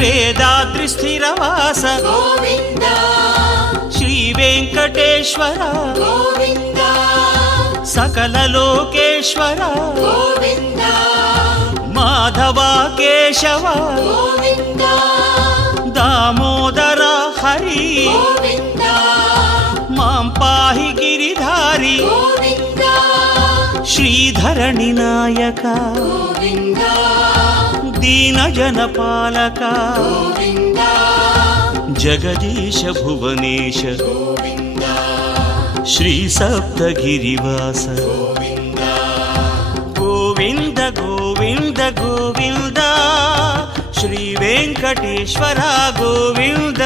వేదాద్రి స్థిరవాస గోవింద శ్రీ వెంకటేశ్వర గోవింద సకల లోకేశ్వర గోవింద మాధవ కేశవ గోవింద దామోదర హరి గోవింద మాం పాహి గిరిధారి గోవింద శ్రీధరణి నాయక గోవింద దీన జనపాలక గోవింద జగదీశ భువనేశ గోవింద శ్రీ సప్తగిరివాస గోవింద గోవింద గోవింద గోవింద శ్రీ వెంకటేశ్వర గోవింద